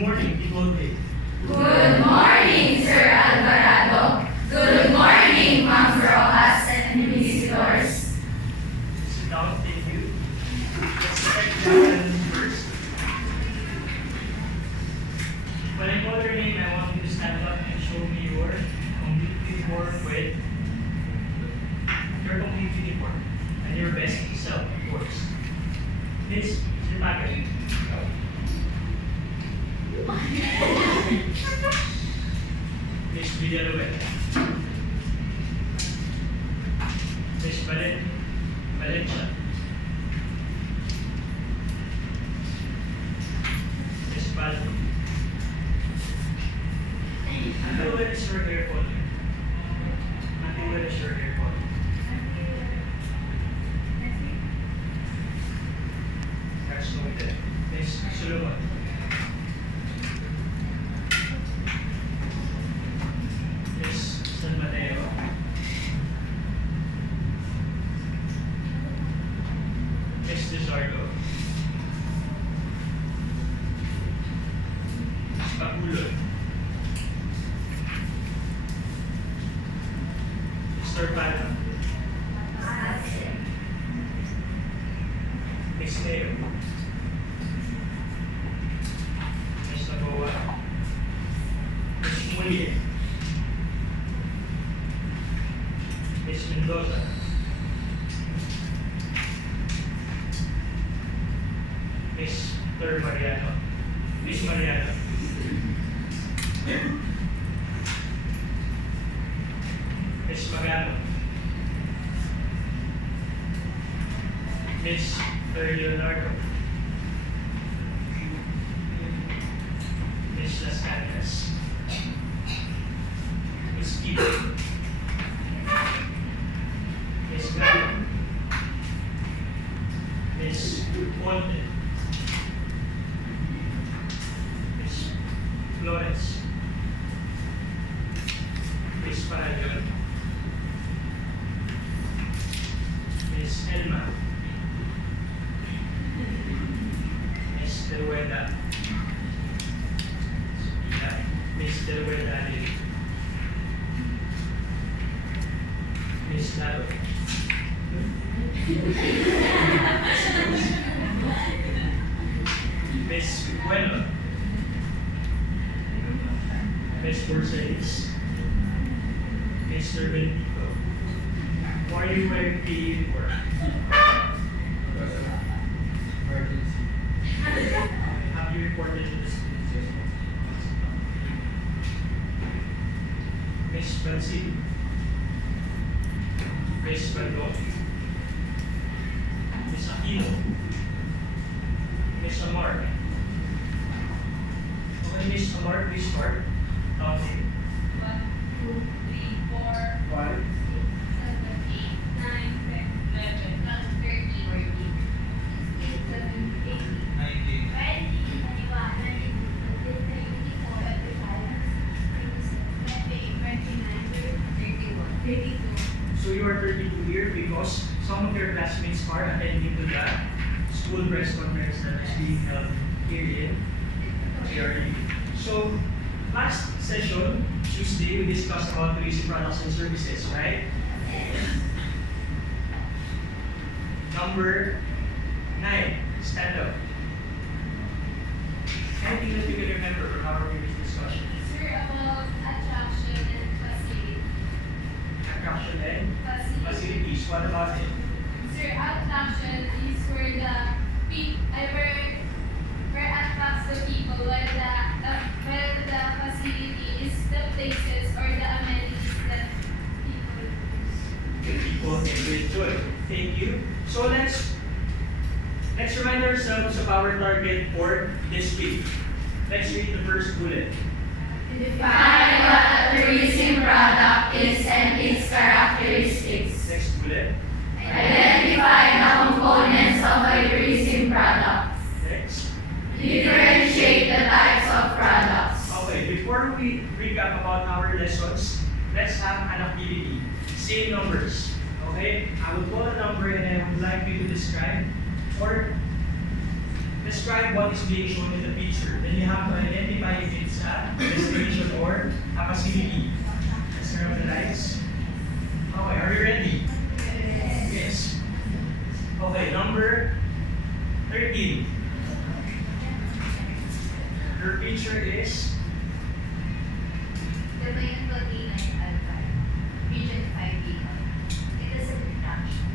morning, T12-A. Good morning, Sir Alvarado. Good morning, Ma'am Rojas and visitors. Sit down, thank you. Let's check the attendance first. When I call your name, I want you to stand up and show me your complete uniform with your complete uniform and your best self, of course. Miss, sit back again. Miss Villalobet. Miss Valencia. Miss Baldo. Until when is your hair color? Until when is your hair color? That's noted. Miss Solomon. Miss San Mateo. Miss Lizardo. Miss Capulon. Mr. Pala. Miss Neo. Miss Nagoa. Miss Mulier. Miss Mendoza. Miss Mariano. Miss Mariano. Miss Magano. Miss Leonardo. Miss Las Canas. Miss Kito. Miss Gano. Miss Ponte. Miss Flores. Miss Parayon. Miss Elma. Miss Derueda. Miss Derueda. Miss Lalo. Miss Bueno. Miss Mercedes. Mr. Benito. Why are you wearing PE for? Because of emergency. Have you reported to the school? Miss Francie. Miss Bando. Miss Aquino. Miss Amar. Okay, Miss Amar, please start. Counting. 1, 2, 3, 4, 5, 6, 7, 8, 9, 10, 11, 12, 13, 14, 16, 17, 18, 19. 20, 21, 22, 23, 24, 25, 26, 28, 29, 30, 31, 32. So you are 32 here because some of your classmates are attending to the school press conference that is being held here in GRE. So last session, Tuesday, we discussed about tourism products and services, right? Number 9, stand up. Anything that you can remember from our previous discussion? Sir, about attraction and facility. Attraction and facilities. What about it? Sir, attraction is where the where attracts the people, while the facility is the places or the amenities that people use. The people enjoy. Thank you. So let's remind ourselves of our target for this week. Let's read the first bullet. Define what a tourism product is and its characteristics. Next bullet. Identify the components of a tourism product. Next. Differentiate the types of products. Okay, before we recap about our lessons, let's have an activity. Same numbers. Okay? I will call a number and I would like you to describe or describe what is being shown in the picture. Then you have to identify if it's a destination or a facility. Let's turn on the lights. Okay, are you ready? Yes. Okay, number 13. Your picture is The main protein alpha, region 5 vehicle. It is a retraction.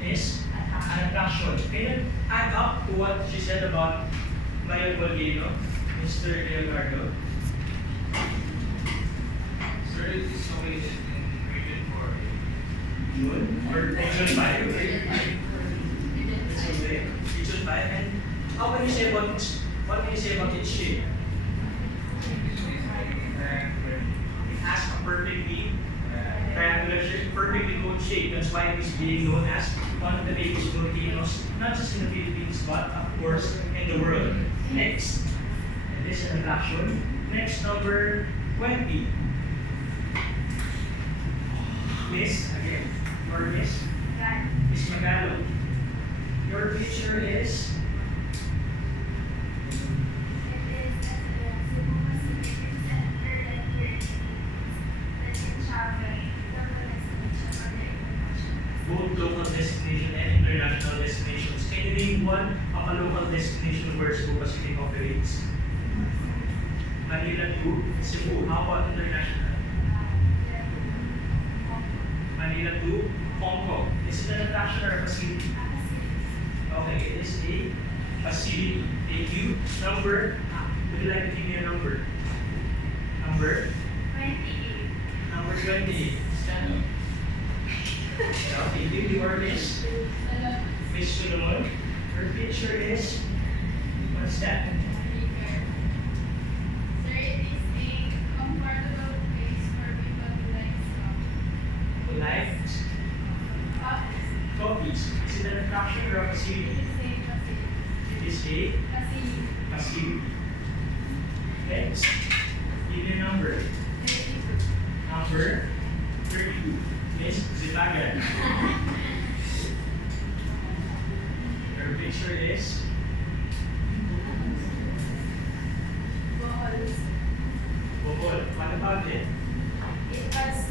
it is an attraction. Can you add up to what she said about Mayon Volcano, Mr. Leonardo? Sir, it is located in region 4. Good. Or region 5? Region 5. It's okay. Region 5. And how can you say about its, what can you say about its shape? It has a perfectly triangular shape, perfectly cone shape. That's why it is being known as one of the biggest volcanoes, not just in the Philippines, but of course in the world. Next, it is an attraction. Next, number 20. Miss, again, or Miss? Miss Magalo. Your picture is both local destination and international destinations. Can you name one of a local destination where Cebu Pacific operates? Manila to Cebu. How about international? Manila to Hong Kong. Is it an attraction or a facility? Okay, it is a facility. Thank you. Number, would you like to give me a number? Number? 28. Number 28. Stand up. Okay, give you our list. Miss Solomon, her picture is, what's that? Sir, it is a comfortable place for people who like Who likes office. coffees. Is it an attraction or a facility? It is a It is a facility. Next, give me a number. 32. Number 32. Miss Zilagan. Her picture is Bohol. Bohol. What about it? It has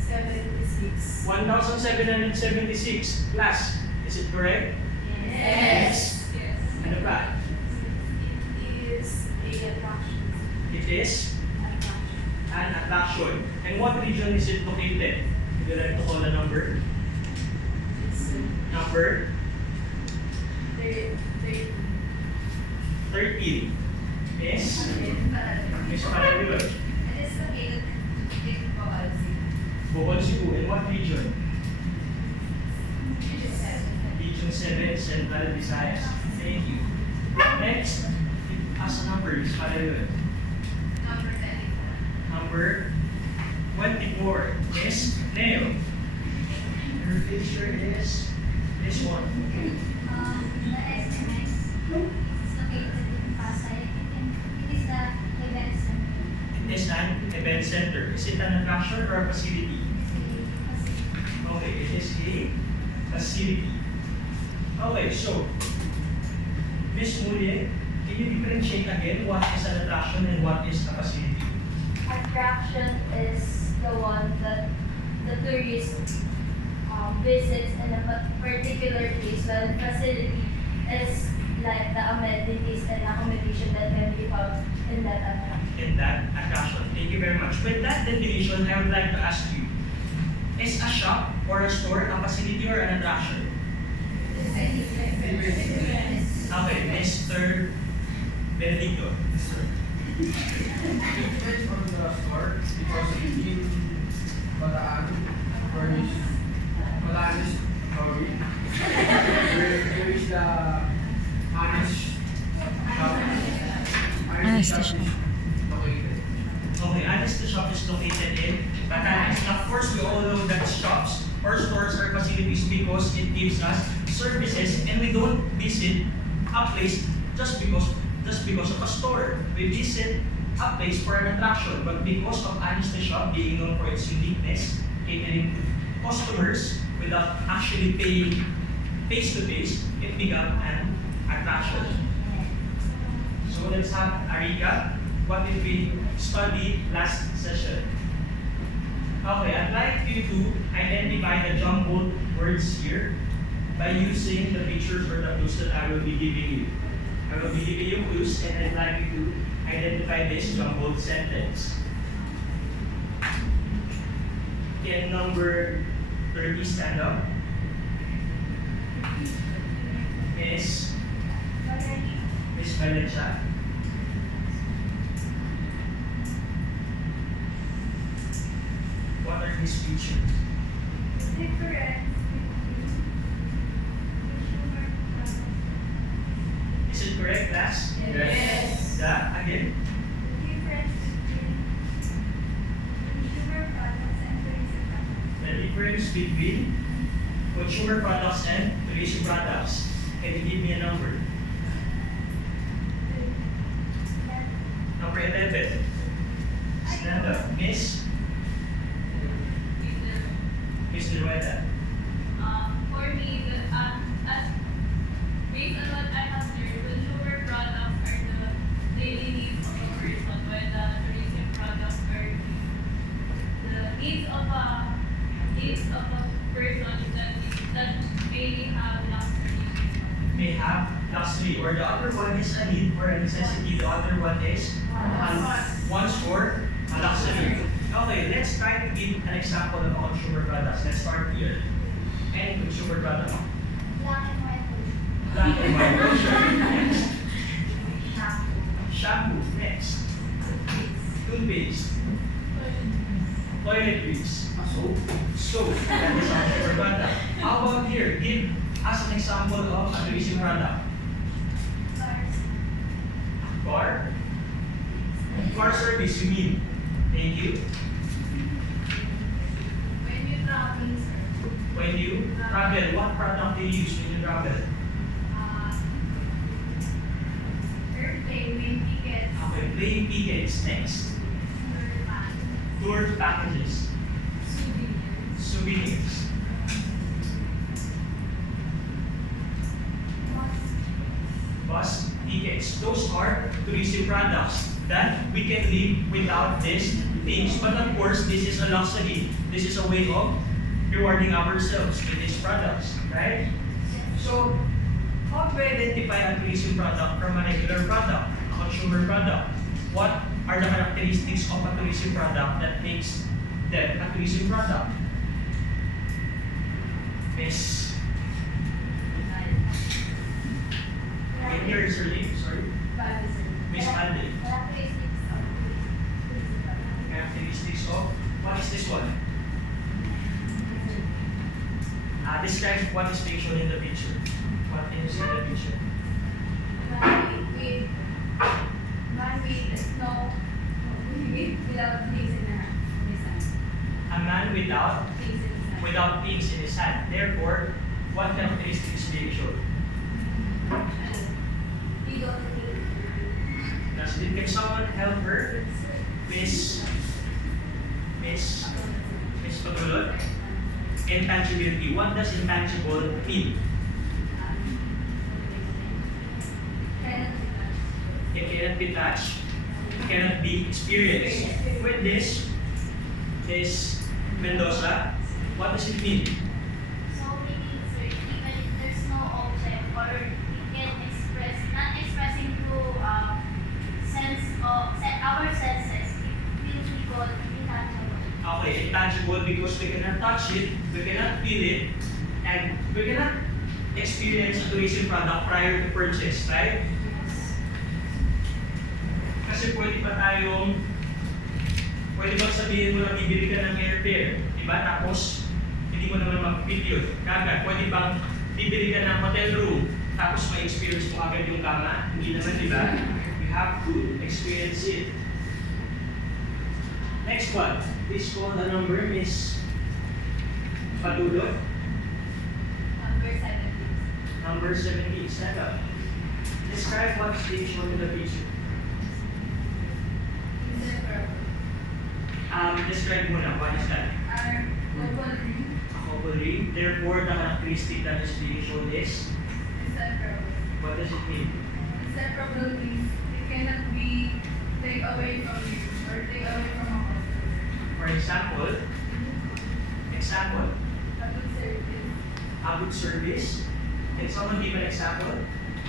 1,776. 1,776 plus. Is it correct? Yes. Ano pa? It is a attraction. It is Attraction. an attraction. And what region is it located? Would you like to call a number? It's Number 30. 13 is Miss Palawan. It is located in Bohol City. Bohol, Cebu. And what region? Region 7. Region 7, Central Visayas. Thank you. Next, as a number, Miss Palawan. Number 34. Number 24 is Neo. Her picture is this one. The SHS is located in Pasay. It is the event center. It is an event center. Is it an attraction or a facility? Okay, it is a facility. Okay, so, Miss Mulye, can you differentiate again what is an attraction and what is a facility? Attraction is the one that the tourist visits in a particular place, while facility is like the amenities and accommodation that can be found in that attraction. In that attraction. Thank you very much. With that definition, I would like to ask you, is a shop or a store a facility or an attraction? Okay, Mr. Benedicto. Depends on the store because in Bataan, Batanes, sorry, there is the honest shop. Honest shop is located. Okay, Honest Shop is located in Batanes. Of course, we all know that shops or stores are facilities because it gives us services and we don't visit a place just because of a store. We visit a place for an attraction, but because of Honest Shop being known for its uniqueness, catering to customers without actually paying face to face, it becomes an attraction. So let's have a recap. What did we study last session? Okay, I'd like you to identify the jumbled words here by using the pictures or the clues that I will be giving you. I will be giving you clues and I'd like you to identify this jumbled sentence. Can number 30 stand up? Miss Valencia. What are these features? Is it correct, class? Yes. Yeah, again? The difference between consumer products and tourism products. Can you give me a number? Number 11. Stand up. Miss Lueda. For me, based on what I have learned, consumer products are the daily needs of a person, while the tourism products are the needs of a person that may have luxury. May have luxury, or the other one is a need or a necessity, the other one is wants for a luxury. Okay, let's try to give an example of consumer products. Let's start here. Any consumer product. Black and white. Black and white. Next. Shampoo. Next. Toothpaste. Toiletries. Soap. That is a consumer product. How about here? Give us an example of a tourism product. Car? Car service, you mean? Thank you. When you travel, sir, When you travel, what product do you use when you travel? airplane tickets, Okay, plane tickets. Next. Tour packages. Souvenirs. Bus tickets. Those are tourism products that we can live without these things. But of course, this is a luxury. This is a way of rewarding ourselves with these products, right? So, how do we identify a tourism product from a regular product, a consumer product? What are the characteristics of a tourism product that makes them a tourism product? Miss, can you hear your name? Sorry. Miss Andy. Characteristics of, what is this one? Describe what is pictured in the picture. What is in the picture? A man without things in his hand. Therefore, what characteristics do you show? Can someone help her? Miss Patulot? Intangibility. What does intangible mean? It cannot be touched. It cannot be experienced. With this Mendoza, what does it mean? So meaning, sir, even if there's no object or it can express, not expressing through sense of our senses, it will be called intangible. Okay, intangible because we cannot touch it, we cannot feel it, and we cannot experience a tourism product prior to purchase, right? Kasi pwede bang sabihin mo na bibili ka ng airfare, diba? Tapos, hindi mo naman mag-fit yun. Kagad, pwede bang bibili ka ng hotel room, tapos may experience mo agad yung kama? Hindi naman, diba? You have to experience it. Next one. Please call the number, Miss Patulot. Number 17. Stand up. Describe what's being shown in the picture. Describe muna, what is that? A Couple. Therefore, the characteristic that is being shown is, Inseparable. what does it mean? Inseparable means it cannot be take away from you or take away from a couple. For example, A good service. a good service. Can someone give an example?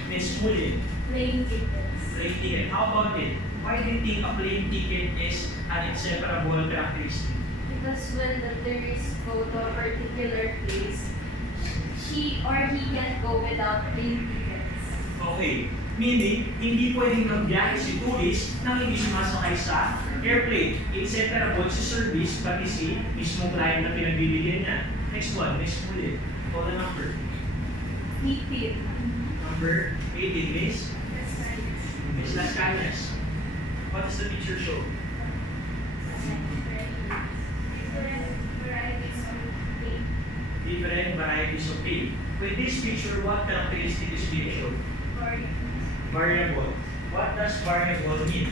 Miss Muli, Plane tickets. plane ticket. How about it? Why do you think a plane ticket is an inseparable characteristic? Because when the tourists go to a particular place, he or he can't go without plane tickets. Okay. Meaning, hindi pwedeng magbiyahe si tourist nang hindi sumasakay sa airplane. Inseparable sa service, pati si mismong client na pinagbibigyan niya. Next one, next Muli. Call the number. 18. Number 18 is Miss Las Cañas. What does the picture show? Different varieties of pay. With this picture, what characteristic is being shown? Variable. What does variable mean?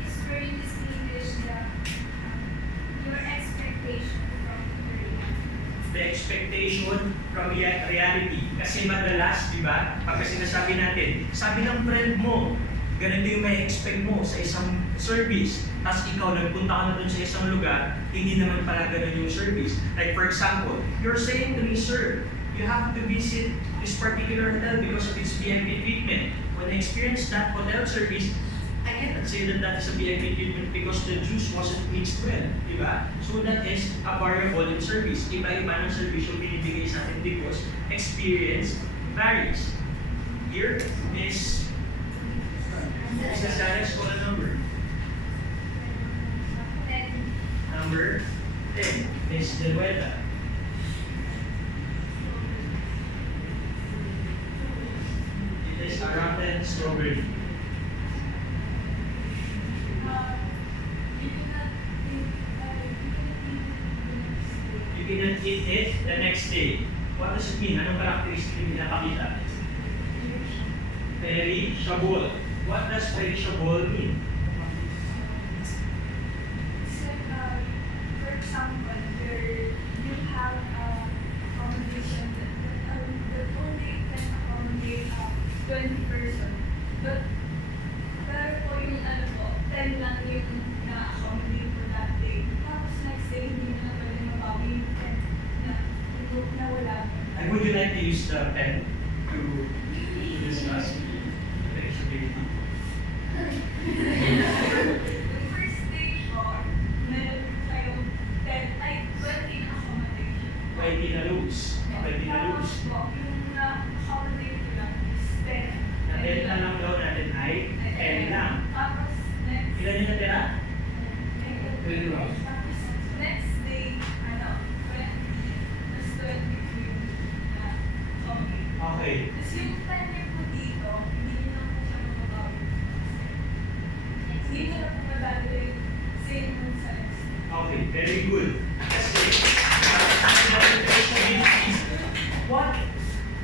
It's very distinguished your expectation from the reality. The expectation from reality. Kasi madalas, di ba, pagka sinasabi natin, sabi ng friend mo, ganito yung may expect mo sa isang service, tapos ikaw nagpunta ka na dun sa isang lugar, hindi naman pala ganun yung service. Like for example, you're saying to me, sir, you have to visit this particular hotel because of its VIP treatment. When I experienced that hotel service, I cannot say that that is a VIP treatment because the juice wasn't mixed well, di ba? So that is a variable in service. Iba-iba ng service yung binibigay sa atin because experience varies. Here is Mr. Sares, call a number. Number 10, Miss Delueta. It is a rotten strawberry. You cannot eat it the next day. What does it mean? Anong characteristic yung pinapakita? Perishable. What does perishable mean? For example, you have accommodation that only can accommodate 20 person. Pero po yung 10 lang yung na-accommodate for that day. Tapos next day, hindi na pwede mabawi yung 10 na wala. And would you like to use the pen to discuss perishability? Yung first day po, meron tayong 10, ay 20 na accommodation. 20 na lose. 20 na lose. Tapos po, yung na-accommodate ko lang is 10. Na 10 na lang daw natin ay 10 lang. Tapos next, Ilan yung natira? tapos next day, 20, plus 20 yung okay. Okay. Tapos yung 10 niya po dito, hindi niyo na po siya mababawi. Hindi niyo na po madali same mo sa next day. Okay, very good. Kasi, what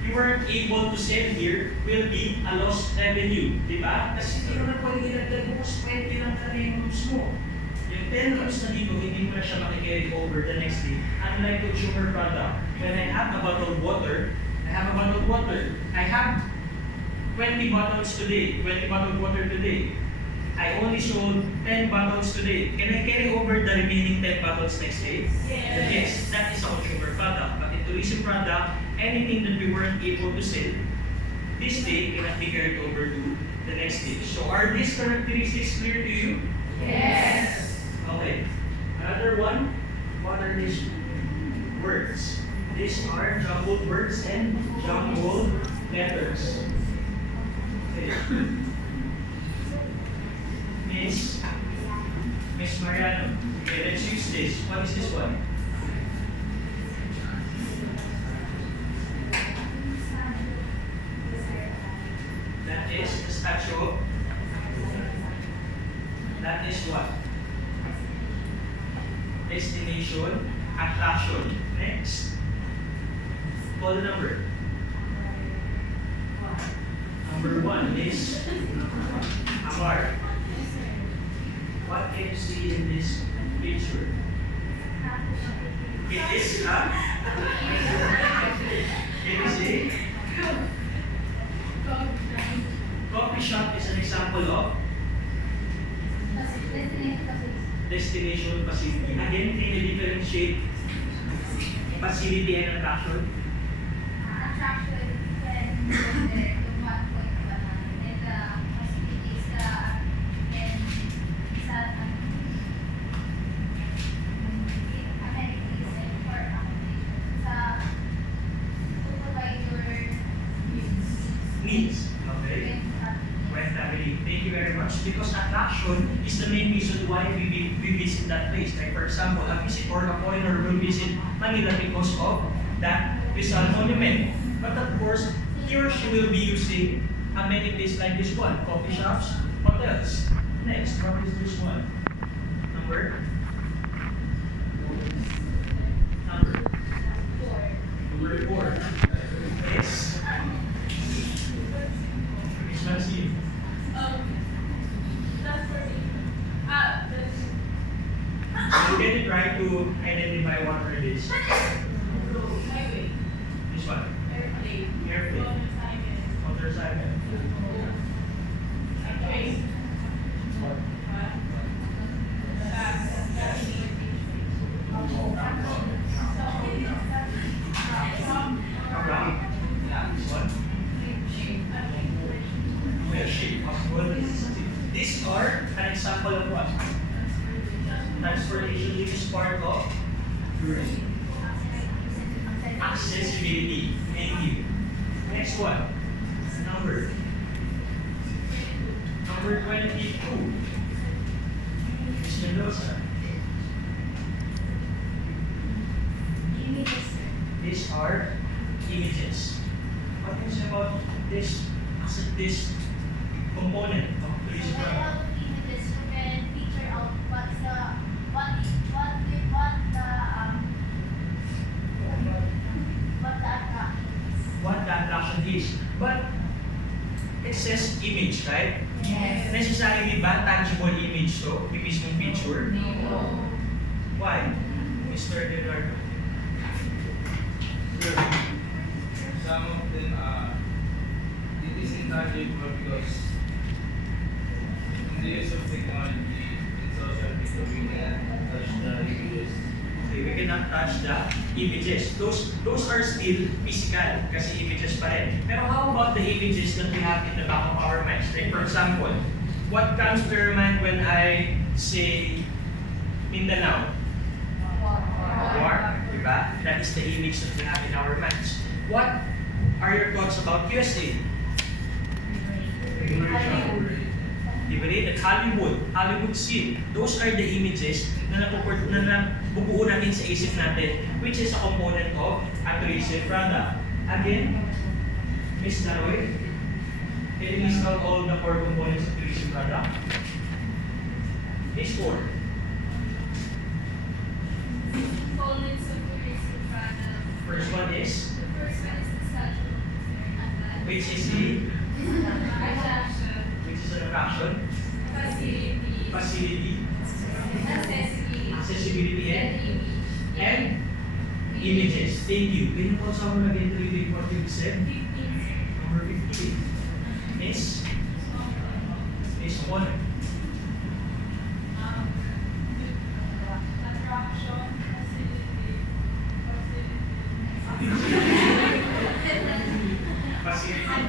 you weren't able to sell here will be a lost revenue. Di ba? Kasi hindi naman pwede ginagdag mo, 20 lang talaga yung rooms mo. Yung 10 rooms na dito, hindi mo na siya makikarry over the next day. Unlike consumer product, when I have a bottled water, I have 20 bottles today, 20 bottled water today. I only sold 10 bottles today. Can I carry over the remaining 10 bottles next day? Yes. Yes, that is a consumer product. But in tourism product, anything that we weren't able to sell this day cannot be carried over to the next day. So are these characteristics clear to you? Yes. Okay. Another one, what are these words? These are jumbled words and jumbled letters. Okay. Miss Mariano. Okay, let's use this. What is this one? That is the statue. That is what? Destination, attraction. Next. Call the number. Number 1 is Amar. What can you see in this picture? It is a Can you see? Coffee shop is an example of destination facility. Again, can you differentiate facility and attraction? Attraction can go there to one point naman. And the facilities can sa amenities and for accommodation sa to provide your Needs. Okay. Well, thank you very much. Because attraction is the main reason why we visit that place. Like for example, a visitor, a foreigner will visit Manila because of that Rizal monument. But of course, he or she will be using amenities like this one, coffee shops, hotels. Next, what is this one? Number? Number 4. Yes. Which one is it? So can you try to identify what are these? This one? Airplane. Motorcycle. Around. This one? Well, shape possible. These are an example of what? Transportation, which is part of accessibility. Thank you. Next one. Number 22. Ms. Mendoza. These are images. What can you say about this component of tourism? images you can picture out what's the attraction is. What the attraction is. But it says image, right? Yes. Necessarily ba tangible image so? Yung mismong picture? No. Why? Mr. Leonardo. Some of them it is intangible because in the use of technology in social media we can touch the images. Okay, we cannot touch the images. Those are still physical kasi images pa rin. Pero how about the images that we have in the back of our minds? Like for example, what comes to your mind when I say Mindanao? War, diba? That is the image that we have in our minds. What are your thoughts about USA? Liberated, Hollywood scene. Those are the images na nabubuo natin sa isip natin, which is a component of a tourism product. Again, Ms. Naroy, can you list out all the 4 components of tourism product? These 4. Components of tourism product. First one is, The first one is the social concern. which is the, Attraction. which is an attraction, Facility. facility, accessibility, Image. and images. Thank you. Can you call someone again to repeat what you said? 15. Number 15 is one. Attraction. Facility.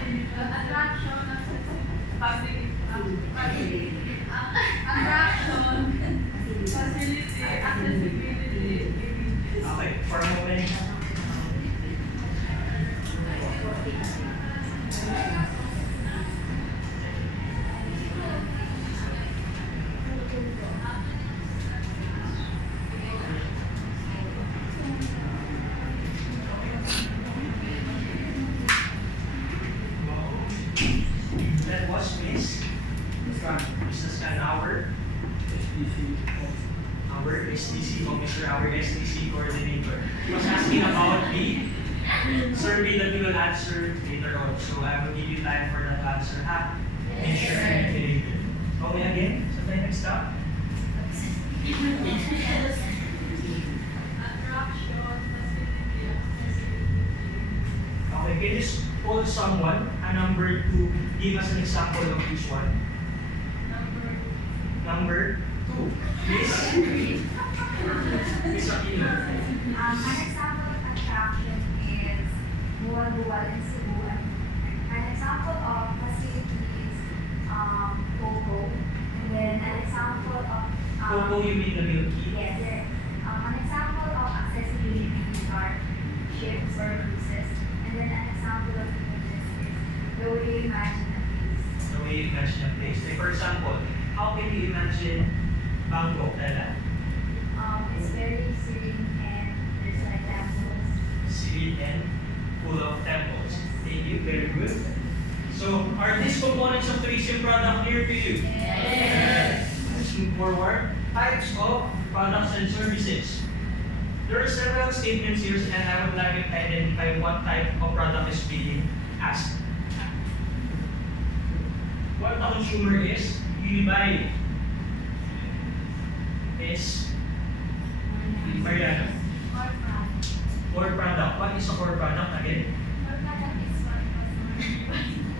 Attraction. Facility. Accessibility. Okay, for a moment. That was Miss Business Scan our SDC officer, our SDC coordinator. He was asking about the survey that we will answer later on. So I will give you time for that answer. Make sure I can. Okay again? So tayo next stop. Attraction, facility, Okay, can you call someone a number to give us an example of each one? Number 2. Miss? Miss Aquino. An example of attraction is buwal-buwal and Cebu. An example of facility is Coco. And then an example of Coco, you mean the Milky? yes. An example of accessibility are ships or cruises. And then an example of images is the way you imagine a place. The way you imagine a place. Like for example, how can you imagine Bangkok, Ella? It's very serene and there's like temples. Serene and full of temples. Thank you, very good. So, are these components of tourism product clear to you? Yes. Let's move forward. Types of products and services. There are several statements here, and I would like to identify what type of product is being asked. What the consumer is, you buy is Mariana. Core product. What is a core product again?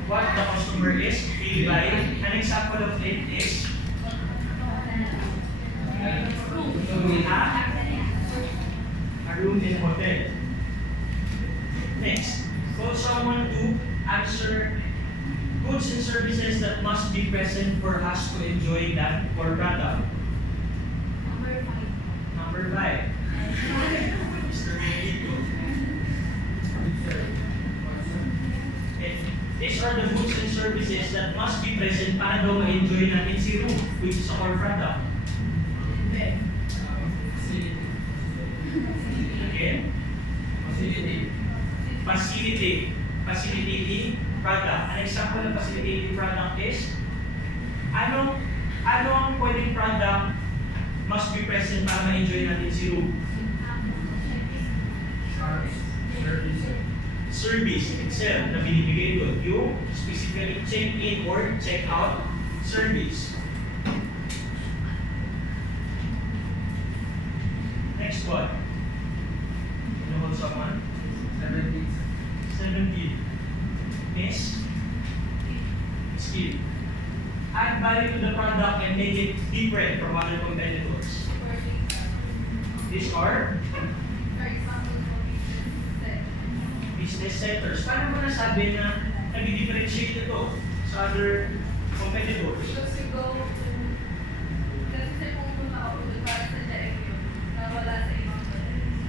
What the customer is, will buy. An example of it is a room in a hotel. Next, call someone to answer goods and services that must be present for us to enjoy that core product. Number 5. Mr. Benito. These are the goods and services that must be present para daw ma-enjoy natin si room, which is a core product. Again? Facilitating product. An example of facilitating product is, ano ang pwedeng product must be present para ma-enjoy natin si room? Service itself na binibigay doon. Yung specifically check-in or check-out service. Next one. You know someone? 17. Miss? Skill. Add value to the product and make it different from other competitors. These are business centers. Paano mo nasabi na nag-differentiate ito sa other competitors?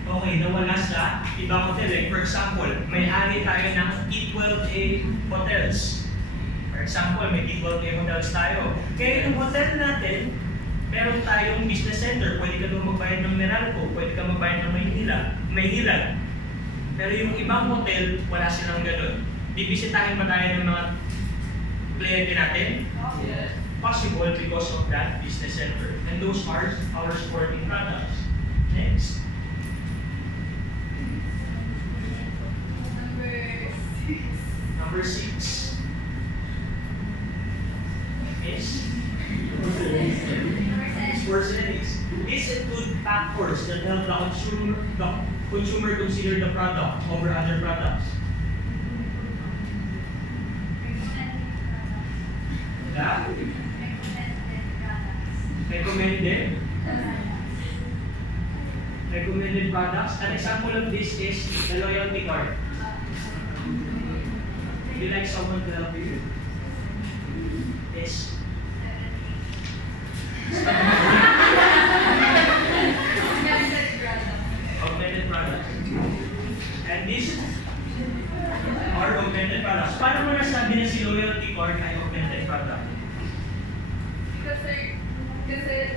Okay, nawala sa ibang hotel. Like for example, may-ari tayo ng T12-A hotels. For example, may T12-A hotels tayo. Kaya yung hotel natin, meron tayong business center. Pwede ka doon magbayad ng Meralco, pwede ka magbayad ng Maynila. Pero yung ibang hotel, wala silang ganun. Bibisitahin ba tayo ng mga kliyente natin? Yes. Possible because of that business center. And those are our supporting products. Next. Number 6. Is? Percentage. These include factors that help the consumer consider the product over other products. Yeah? Recommended products. An example of this is the loyalty card. Would you like someone to help you? Yes. Augmented products. And these are augmented products. Paano mo nasabi na si loyalty card ay augmented product? Kasi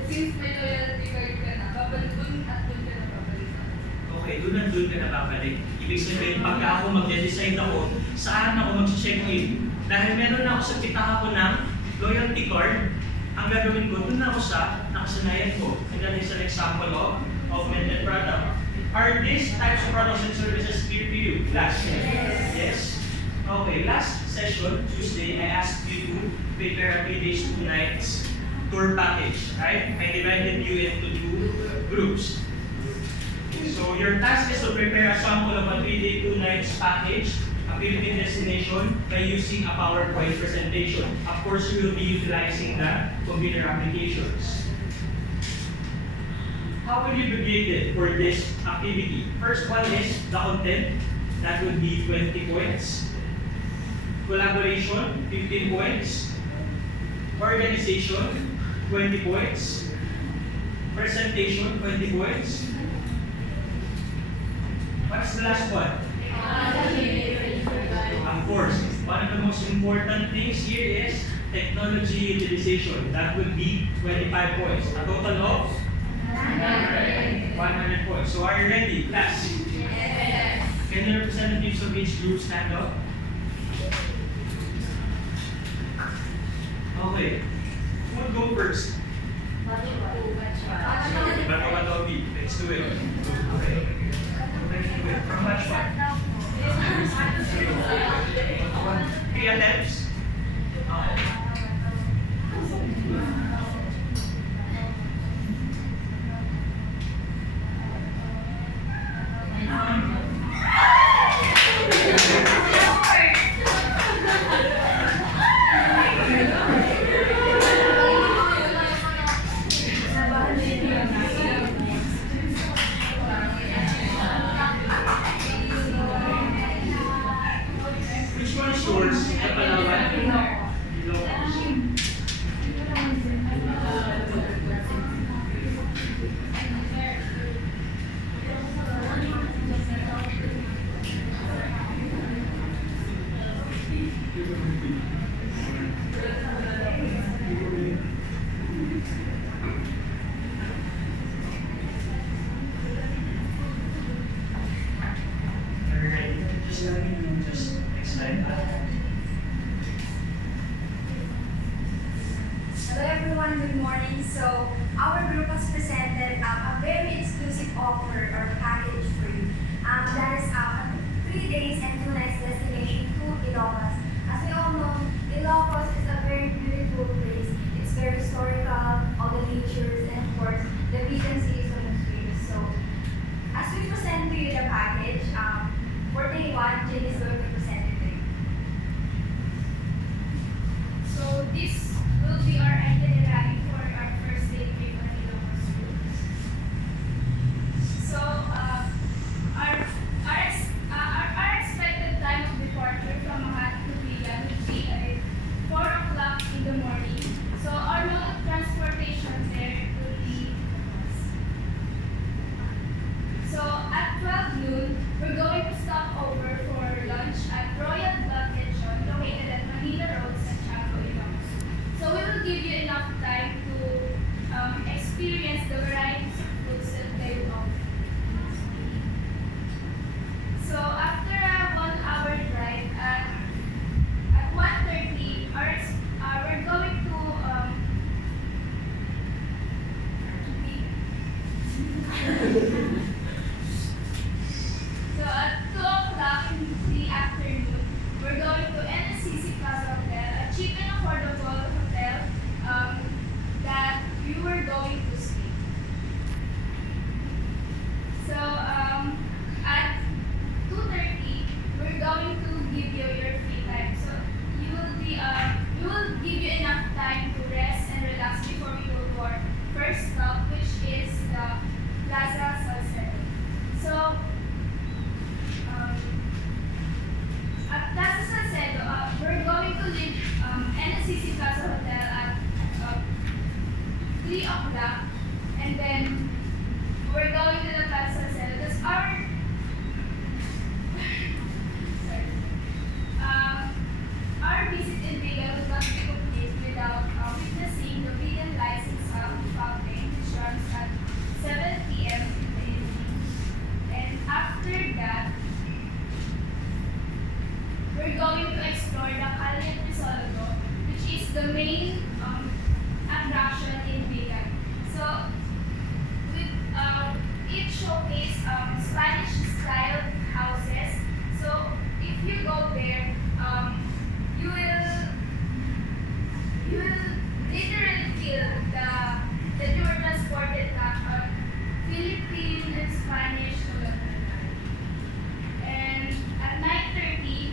since may loyalty card ka na, babalik dun at dun ka na babalik. Okay, doon at doon ka na babalik. Ibig sabihin, pagka ako mag-decide ako, saan ako mag-check-in? Dahil meron na ako sa pitaka ko ng loyalty card, ang gagawin ko, doon na ako sa nakasanayan ko. And that is an example of augmented product. Are these types of products and services clear to you? Last? Yes. Okay, last session, Tuesday, I asked you to prepare a 3 days, 2 nights tour package, right? I divided you into 2 groups. So your task is to prepare a sample of a 3-day, 2 nights package, a Philippine destination by using a PowerPoint presentation. Of course, we will be utilizing the computer applications. How will you be graded for this activity? First one is the content. That would be 20 points. Collaboration, 15 points. Organization, 20 points. Presentation, 20 points. What's the last one? Of course, one of the most important things here is technology utilization. That would be 25 points. A total of 100 points. So are you ready, class? Yes. Can the representatives of each group stand up? Okay. Who will go first? Batobi. Let's do it. Okay. From batch one. 3 attempts. Which one is yours? Alright, just let me know, just next slide. Hello everyone, good morning. So our group has presented a very exclusive offer or package for you. That is 3 days and 2 nights destination to Ilocos. As we all know, Ilocos is a very beautiful place. It's very historical, all the natures, and of course, the vacancy is on the streets. So as we present to you the package, for day 1, Jane is going to present it to you. So this will be our itinerary for our first day trip on Ilocos School. So our expected time of departure from Makati to Villa would be at 4 o'clock in the morning. So our mode of transportation there would be bus. So at 12 noon, we're going to stop over for lunch at Royal Blood Kitchen located at Manila Road, Santiago, Ilocos. So we will give you enough time to experience the varieties of foods that they will offer. So after a 1-hour drive at 1:30, we're going to so at 2 o'clock in the afternoon, we're going to NSCC Plaza Hotel, a cheap and affordable hotel that you were going to stay. So at 2:30, we're going to give you your free time. So we will give you enough time to rest and relax before we go to our first stop, which is the Plaza Salcedo. So at Plaza Salcedo, we're going to leave NSCC Plaza Hotel at 3 o'clock, and then we're going to the Plaza Salcedo. That's our visit in Rizal will not be complete without witnessing the vegan license fountain, which runs at 7 p.m. in the evening. And after that, we're going to explore the Calle Rizal, which is the main attraction in Vegan. So, it showcases Spanish-style houses. So, if you go there, you will literally feel that you were transported back Philippine and Spanish colonial. And at 9:30,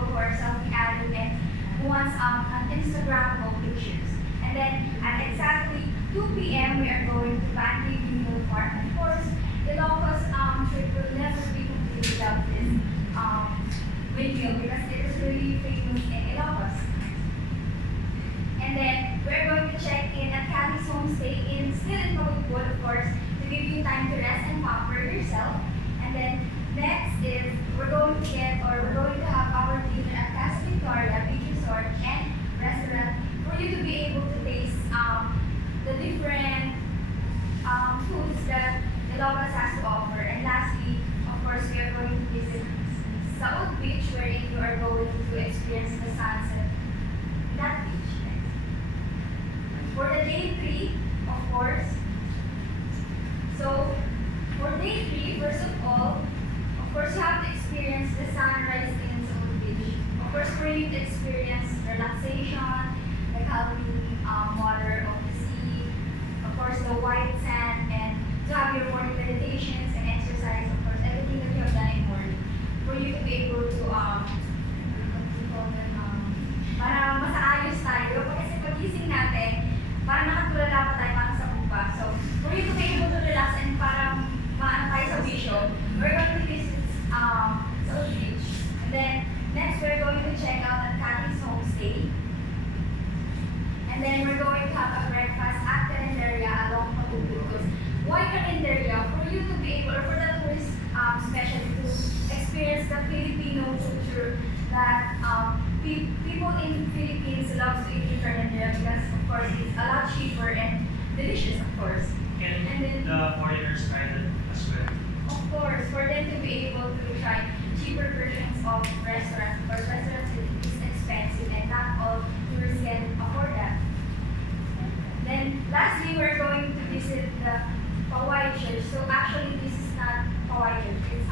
people who are selfie-addict and who wants an Instagrammable pictures. And then at exactly 2 p.m. we are going to Bandy Bingo Park. Of course, Ilocos trip will never be complete without this windmill because it is really famous in Ilocos. And then we're going to check in at Cadiz Homestay still in Pagudpod, of course, to give you time to rest and pamper yourself. And then next is we're going to have our dinner at Casa Victoria Beach Resort and Restaurant for you to be able to taste the different foods that Ilocos has to offer. And lastly, of course, we are going to visit South Beach, wherein you are going to experience the sunset in that beach. For the day 3, of course, so for day 3, first of all, of course, you have to experience the sunrise in South Beach. Of course, for you to experience relaxation, the calming water of the sea, of course, the white sand, and to have your morning meditations and exercise, of course, everything that you have done in morning. For you to be able to, para masaayos tayo, kasi pagising natin, para nakatulala pa tayo para sa upa. So, for you to be able to relax and para maano tayo sa vision, we're going to visit South Beach. And then, next we're going to check out at Cadiz Homestay. And then we're going to have a breakfast at Calendaria along Pagudpod. Why Calendaria? For you to be able, or for the tourists especially to experience the Filipino culture that people in Philippines love to eat in Calendaria because of course it's a lot cheaper and delicious, of course. Can And then, the foreigners try that as well? of course, for them to be able to try cheaper versions of restaurants, because restaurants is expensive and not all tourists can afford that. Then, lastly, we're going to visit the Hawaii Church. So actually, this is not Hawaii Church. It's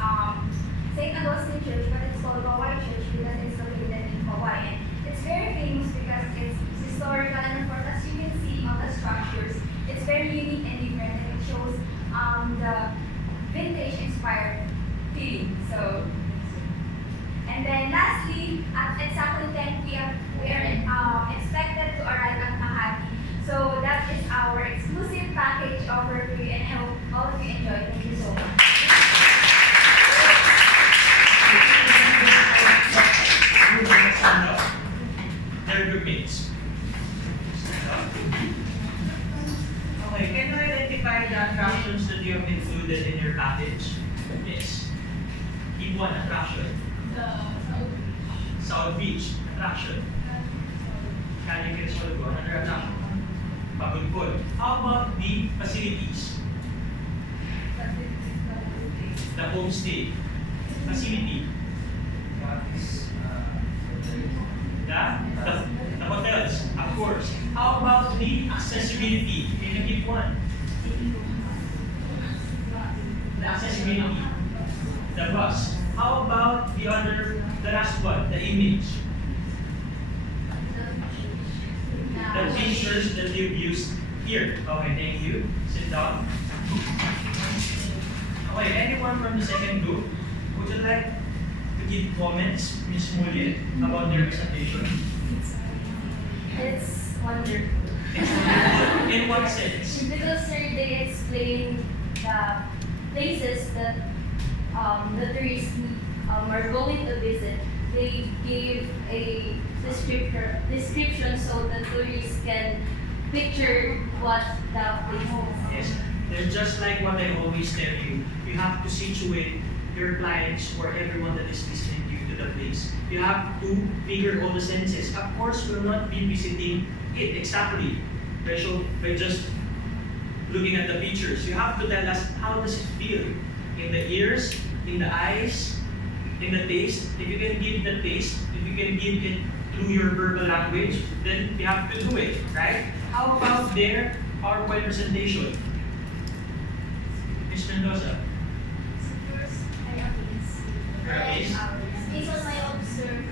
St. Augustine Church, but it's called Hawaii Church because it's located in Hawaii. And it's very famous because it's historical and of course, as you can see on the structures, it's very unique and different, and it shows the vintage-inspired feeling. So, and then lastly, at exactly 10 p.m., we are expected to arrive at Makati. So that is our exclusive package offer to you, and I hope all of you enjoy. Thank you so much. They're group mates. Okay, can you identify the attractions that you have included in your package? Yes. Keep one attraction. The South Beach attraction. Can you get another attraction? Pagudpod. How about the facilities? The homestay facility. The hotels, of course. How about the accessibility? Can you give one? The accessibility. The bus. How about the last one, the image? The pictures that you've used here. Okay, thank you. Sit down. Okay, anyone from the second group, would you like to give comments, Ms. Mulye, about their presentation? It's wonderful. In what sense? Because sir, they explain the places that the tourists are going to visit. They give a description so the tourists can picture what the place is. Yes, they're just like what I always tell you. You have to situate your clients or everyone that is listening to you to the place. You have to figure all the senses. Of course, we'll not be visiting it exactly by just looking at the pictures. You have to tell us how does it feel in the ears, in the eyes, in the taste. If you can give the taste, if you can give it through your verbal language, then you have to do it, right? How about their PowerPoint presentation? Ms. Mendoza. First, I Yes. based on my observed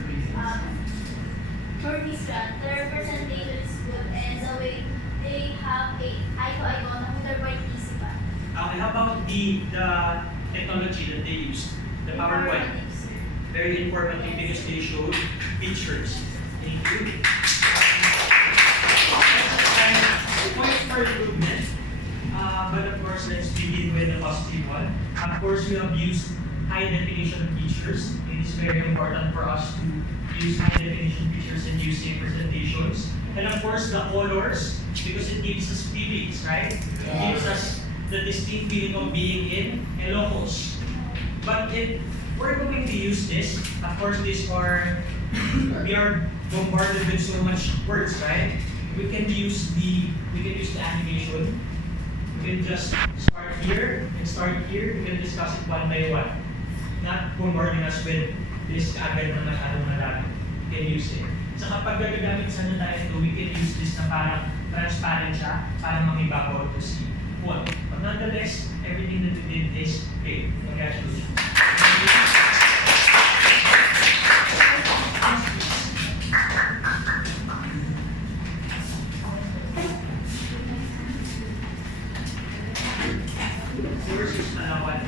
for this their presentation is good and the way they have a eye-to-eye contact with their participant. Okay, how about the technology that they use? The PowerPoint. very informative because they showed pictures. Thank you. And points for improvement. But of course, let's begin with the positive one. Of course, we have used high definition pictures. It is very important for us to use high definition pictures and using presentations. And of course, the colors, because it gives us feelings, right? It gives us the distinct feeling of being in Ilocos. But if we're going to use this, of course, we are bombarded with so much words, right? We can use the animation. We can just start here and start here. We can discuss it one by one. Not bombarding us with this agad na masyadong madami. We can use it. So kapag gagagamit sa tayo ito, we can use this na parang transparent siya para mangibabaw to see what. But nonetheless, everything that we did is great. Congratulations. Versus Palawan.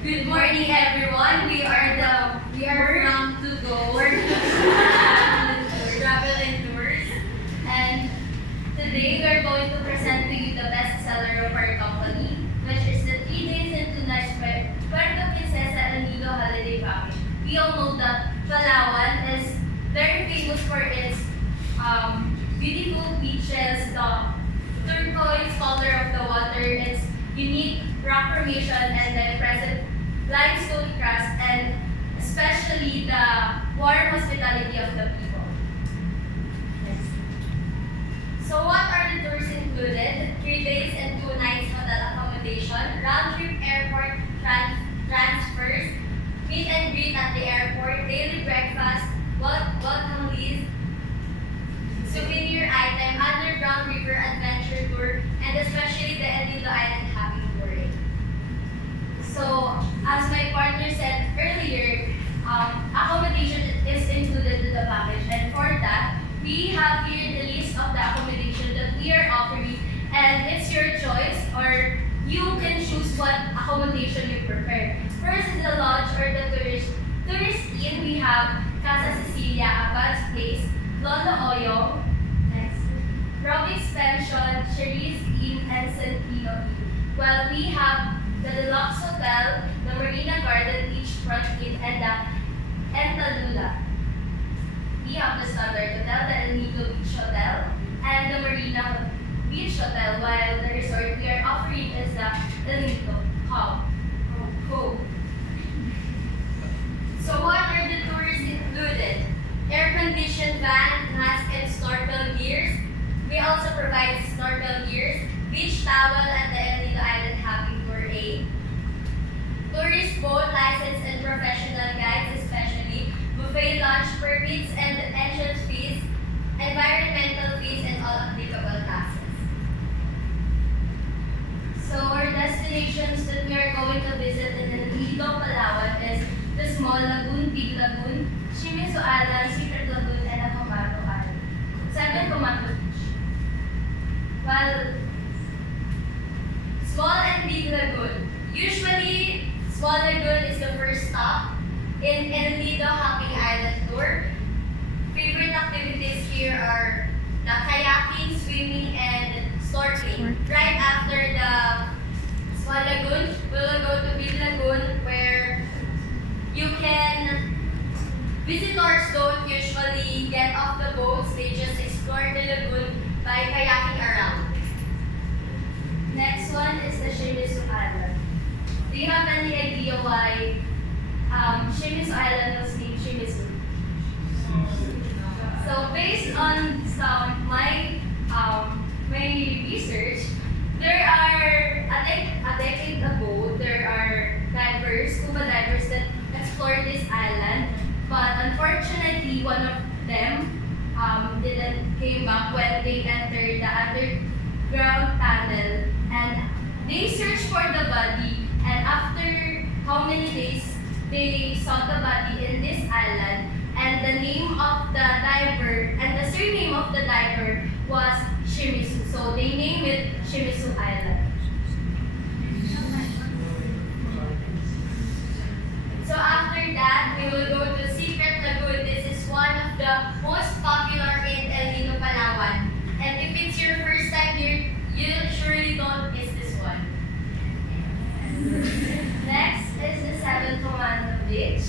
Good morning, everyone. We are from to go travel and tours, and today we are going to present to you the best seller of our company, which is the 3 days and 2 nights Puerto Princesa El Nido holiday package. We all know that Palawan is very famous for its beautiful beaches, the turquoise color of the water, its unique rock formation, and the impressive limestone crust, and especially the warm hospitality of the people. So what are the tours included? 3 days and 2 nights hotel accommodation, round-trip airport transfers, meet and greet at the airport, daily breakfast, welcome list, souvenir item, underground river adventure tour, and especially the El Nido Island Happy Tour. So, as my partner said earlier, accommodation is included in the package, and for that, we have here the list of the accommodation that we are offering, and it's your choice, or you can choose what accommodation you prefer. First is the lodge or the tourist inn. We have Casa Cecilia, Abad's Place, Lolo Oyong, next, Robix Pension, Cherise Inn, and Centino Inn. Well, we have the Deluxe Hotel, the Marina Garden Beachfront Inn, and the Entalula. We have the Standard Hotel, the El Nido Beach Hotel, and the Marina Beach Hotel, while the resort we are offering is the El Nido Cove. So what are the tours included? Air-conditioned van, mask and snorkel gears. We also provide snorkel gears, beach towel at the El Nido Island Happy Tour A. Tourist boat license and professional guides especially, buffet lunch permits and entrance fees, environmental fees, and all applicable taxes. So our destinations that we are going to visit in El Nido, Palawan is the Small Lagoon, Big Lagoon, Shimizu Island, Secret Lagoon, and the Comato Island. 7 Comato Beach. While Small and Big Lagoon. Usually, Small Lagoon is the first stop in El Nido Hopping Island Tour. Favorite activities here are the kayaking, swimming, and snorkeling. Right after the Small Lagoon, we'll go to Big Lagoon where you can, visitors don't usually get off the boats, they just explore the lagoon by kayaking around. Next one is the Shimizu Island. Do you have any idea why Shimizu Island was named Shimizu? So based on my research, there are a decade ago there are scuba divers that explored this island, but unfortunately one of them didn't came back when they entered the underground tunnel, and they searched for the body, and after how many days they saw the body in this island, and the name of the diver and the surname of the diver was Shimizu. So they named it Shimizu Island. So after that, we will go to Secret Lagoon. This is one of the most popular in El Nido, Palawan. And if it's your first time here, you surely don't miss this one. Next is the Seven Commando Beach.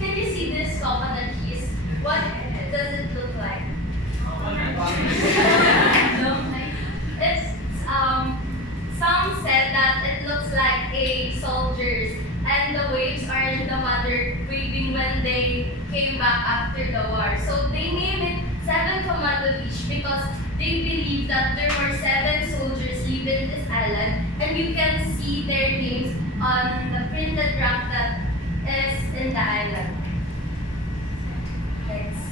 Can you see this coconut cheese? What does it look like? No? It's some said that it looks like a soldiers and the waves are in the water waving when they came back after the war. So they named it Seven Commando Beach because they believe that there were 7 soldiers living this island, and you can see their names on the printed rock that is in the island. Next.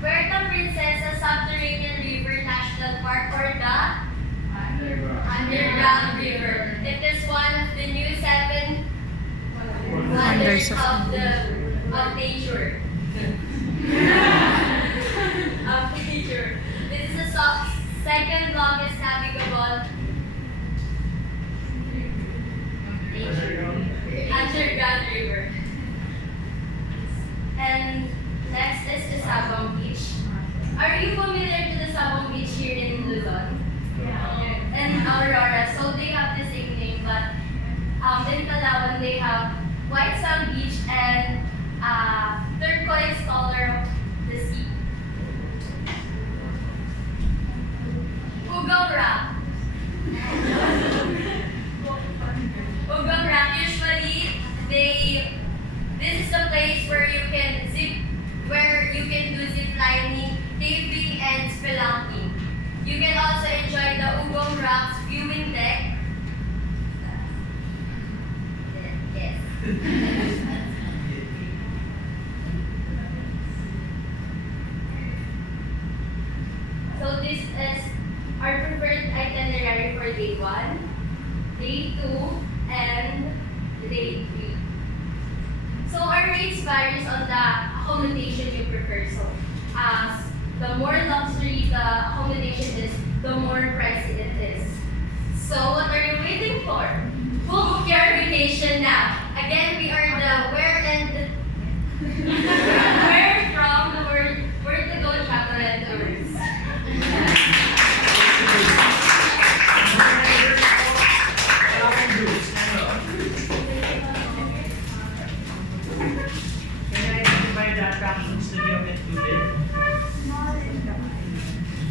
Puerto Princesa Subterranean River National Park, or the Underground River. It is one of the new 7 wonders of nature. Of nature. This is the second longest navigable underground river. And next is the Sabong Beach. Are you familiar to the Sabong Beach here in Luzon? Yeah. And Aurora. So they have the same name, but in Palawan they have White Sand Beach and turquoise color of the sea. Ugong Rock. Ugong Rock, usually this is the place where you can do zip lining, caving, and spelunking. You can also enjoy the Ugong Rock's viewing deck. Yes. So this is our preferred itinerary for day 1, day 2, and day 3. So our rates varies on the accommodation you prefer. So as the more luxury the accommodation is, the more pricey it is. So what are you waiting for? Book your vacation now. Again, we are the where from the where to go travel and tours. Can you identify the attractions that you have included?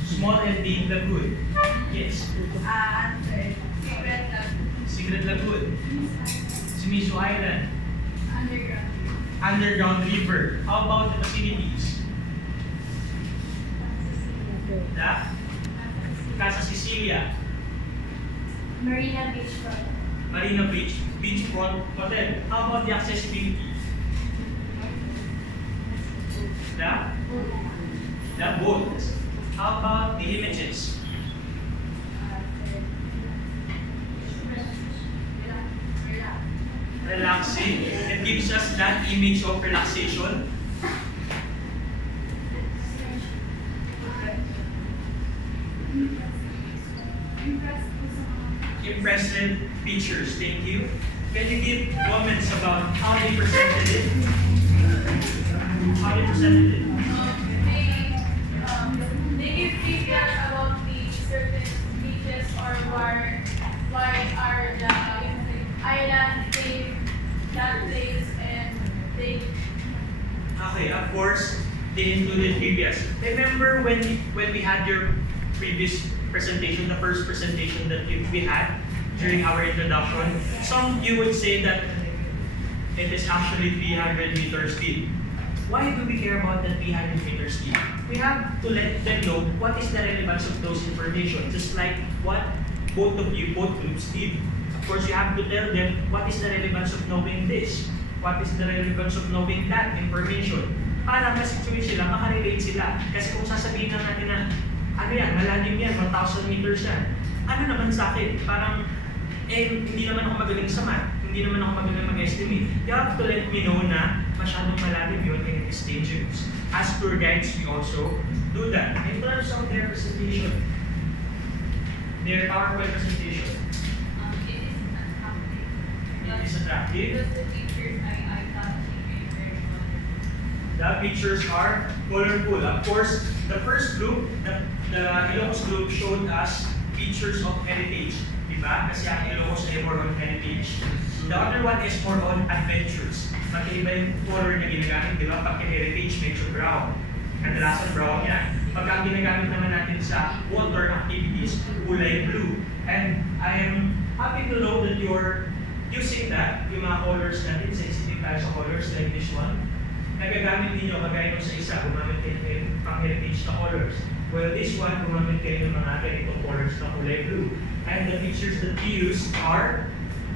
Small and big lagoon. Yes. Secret Lagoon. Shimizu Island. Underground River. How about the facilities? The Casa Sicilia. Marina Beachfront. Marina Beach. Beachfront Hotel. How about the accessibility? The boat. How about the images? Relaxing. It gives us that image of relaxation. Impressive pictures. Thank you. Can you give comments about how they presented it? How they presented it? They give details about the certain beaches or why are the island safe, that place, and they. Okay, of course, they included previous. Remember when we had your previous presentation, the first presentation that we had during our introduction? Some of you would say that it is actually 300 meters deep. Why do we care about the 300 meters deep? We have to let them know what is the relevance of those information, just like what both groups did. Of course, you have to tell them what is the relevance of knowing this, what is the relevance of knowing that information. Para ma-situate sila, makarelate sila. Kasi kung sasabihin na natin na, ano yan, malalim yan, 1,000 meters yan. Ano naman sa akin? Parang, hindi naman ako magaling sa math. hindi naman ako magaling mag-estimate. You have to let me know na masyadong malalim yun and it is dangerous. As tour guides, we also do that. In terms of their presentation, their PowerPoint presentation, it is attractive. Because the pictures I thought they were very wonderful. The pictures are colorful. Of course, the first group, the Ilocos group showed us pictures of heritage. Diba? Kasi ang Ilocos ay more on heritage. The other one is more on adventures. Magkaiba yung color na ginagamit, di ba? Pagka heritage, medyo brown. Kadalasan brown yan. Pagka ang ginagamit naman natin sa water activities, kulay blue. And I am happy to know that you're using that, yung mga colors natin, sensitive tayo sa colors like this one. Nagagamit ninyo kagaya nung sa isa, gumamit kayo pang heritage na colors. Well, this one, gumamit kayo ng mga ganitong colors na kulay blue. And the pictures that we use are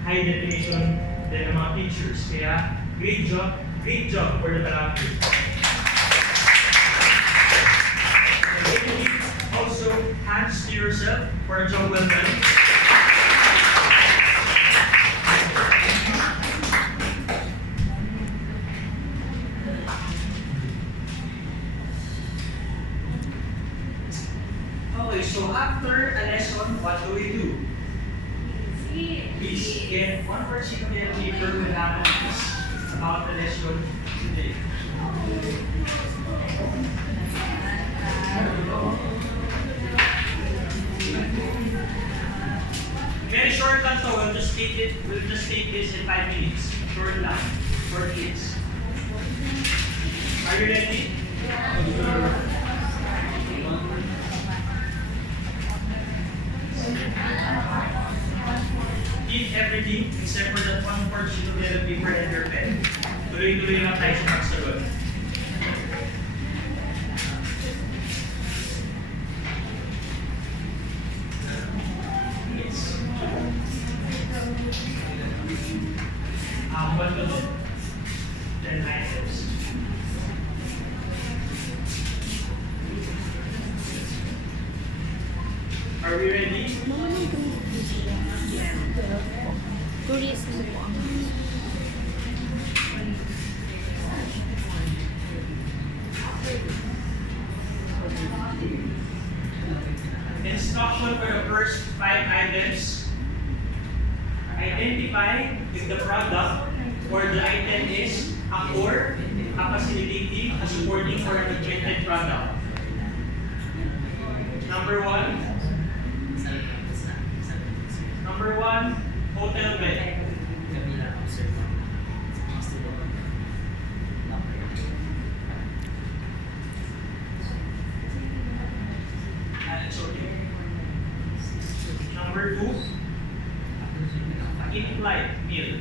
high definition din ang mga pictures. Kaya, great job for the Talapis. Also, hands to yourself for a job well done. Okay, so after a lesson, what do we do? Please get one more sheet of yellow paper with analysis about the lesson today. Very short lang to. We'll just take this in 5 minutes. Short lang for kids. Are you ready? Eat everything except for that one part sheet of yellow paper and your pen. Tuloy-tuloy lang tayo sa pagsagot. Yes. What was it? 10 items. Are we ready? Instruction for the first 5 items. Identify if the product or the item is a core, a facilitative, a supporting, or an augmented product. Number one, hotel bed. It's okay. Number 2, in-flight meal.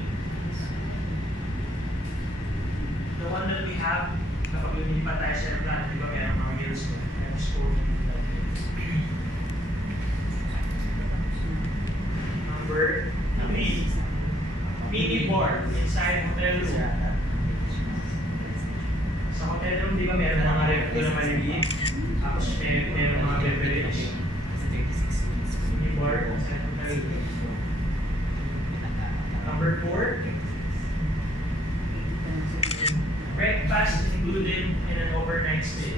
The one that we have, kapag lumipat tayo sa airplane, di ba meron mga meals ko? Number 3, mini bar inside hotel room. Sa hotel room, di ba meron mga ref na maliliit? Tapos meron mga beverage. Mini bar inside hotel room. Number 4, breakfast included in an overnight stay.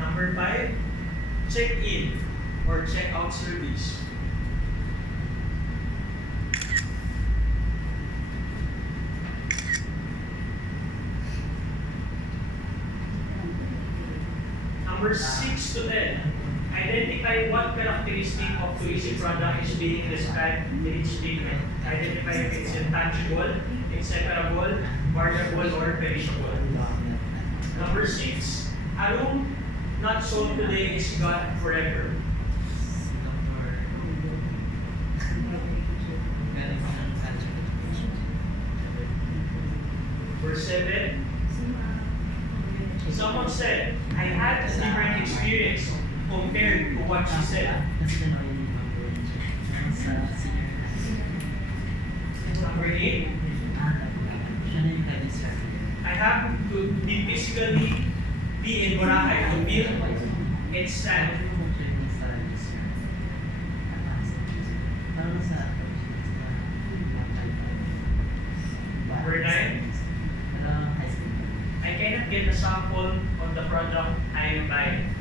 Number 5, check-in or check-out service. Number 6 to 10, identify what characteristic of tourism product is being described in each statement. Identify if it's intangible, inseparable, variable, or perishable. Number 6, a room not sold today is gone forever. Verse 7, someone said, I had a different experience compared to what she said. Number 8, I have to be physically be in Boracay to feel It's sand. Number 9. I cannot get a sample of the product I am buying.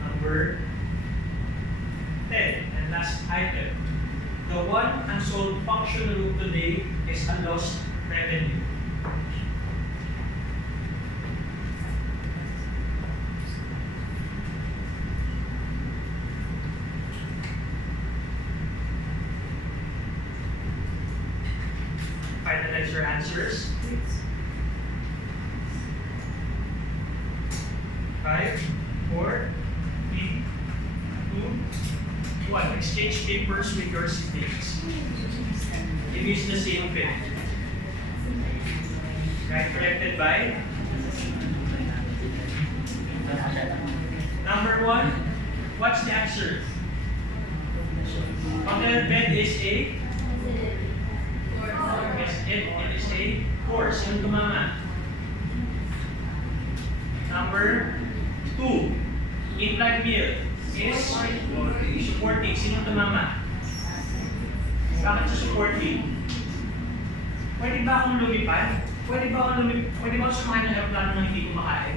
Number 10, and last item. The one unsold function room today is a lost revenue. Finalize your answers. 5, 4, 3, 2, 1. Exchange papers with your siblings. You use the same pen. Right, collected by? Number 1, what's the answer? Hotel bed is a? Yes, it is a course. Sino tumama? Number 2, implied meal is supporting. Sino tumama? Bakit sa supporting? Pwede ba akong lumipad? Pwede ba akong sumakay ng aeroplano nang hindi kumakain?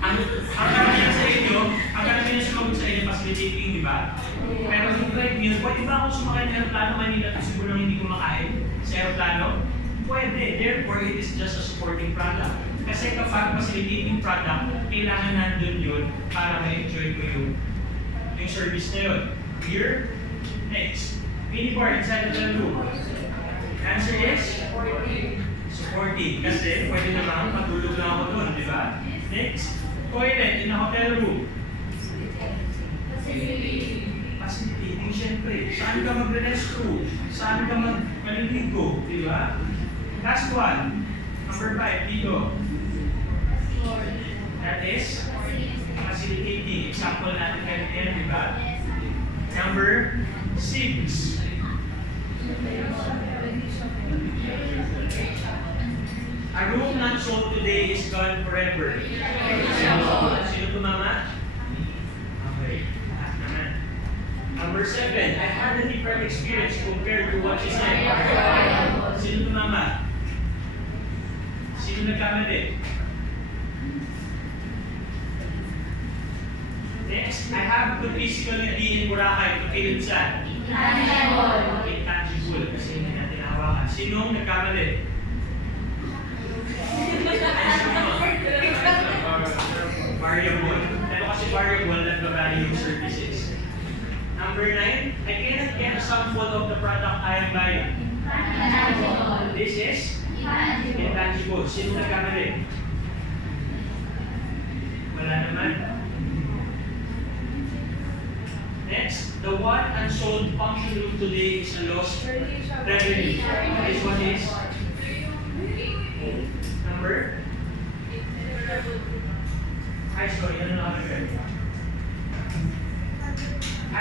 Ang karamihan sa inyo, ang karamihan sumagot sa inyo, facilitating, di ba? Pero implied meal, pwede ba akong sumakay ng aeroplano Manila at siguro nang hindi kumakain sa aeroplano? Pwede. Therefore, it is just a supporting product. Kasi kapag facilitating product, kailangan nandun yun para ma-enjoy ko yung service na yun. Here, next. Minibar inside the room. Answer is? Supporting. Kasi pwede naman matulog lang ako doon, di ba? Next. Toilet in a hotel room. Facilitating, syempre. Saan ka mag-restroom? Saan ka maliligo? Di ba? Last one. Number 5, dito. That is facilitating. Example natin kanina, di ba? Number 6. A room not sold today is gone forever. Sino tumama? Okay. Number 7. I had a different experience compared to what she said. Sino tumama? Sino nagkamali? Next, I have to physically be in Boracay to feel sad. Intangible. Kasi hindi natin hawakan. Sinong nagkamali? Variable. Pero kasi variable, nagbabalyo yung services. Number 9, I cannot get a sample of the product I am buying. This is intangible. Sino nagkamali? Wala naman. Next, the one unsold function room today is a lost revenue. This one is number? Ay, sorry, ano nakalagay?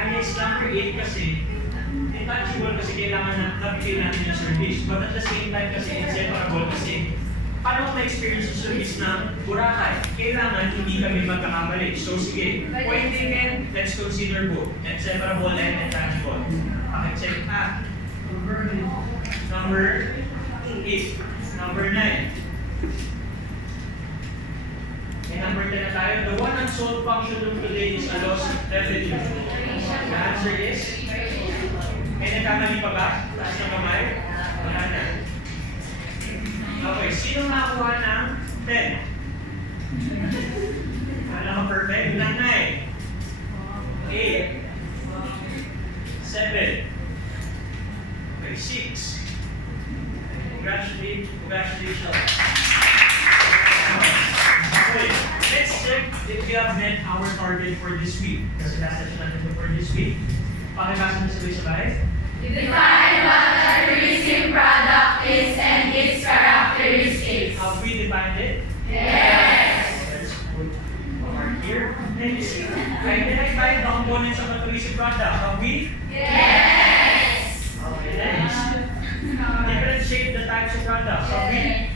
Yes, number 8 kasi intangible kasi kailangan nabigay natin yung service. But at the same time kasi inseparable kasi paano kung ma-experience yung service ng Boracay? Kailangan hindi kami magkakamali. So sige, pwede again, let's consider both. Inseparable and intangible. Check ah. Number 8. Number 9. And number 10 na tayo. The one unsold function room today is a lost revenue. The answer is? May nagkamali pa ba? Taas na kamay? Wala na. Okay, sino nakakuha ng 10? Wala ka perfect? Ng 9. 8. 7. Okay, 6. Congratulations. Okay, let's check if we have met our target for this week. Kasi last session natin for this week. Pakibasa na sabay-sabay. Define what a tourism product is and its characteristics. Have we defined it? Yes. Let's put a mark here. Next, identify the components of a tourism product. Have we? Yes. Okay, next. Differentiate the types of products. Have we?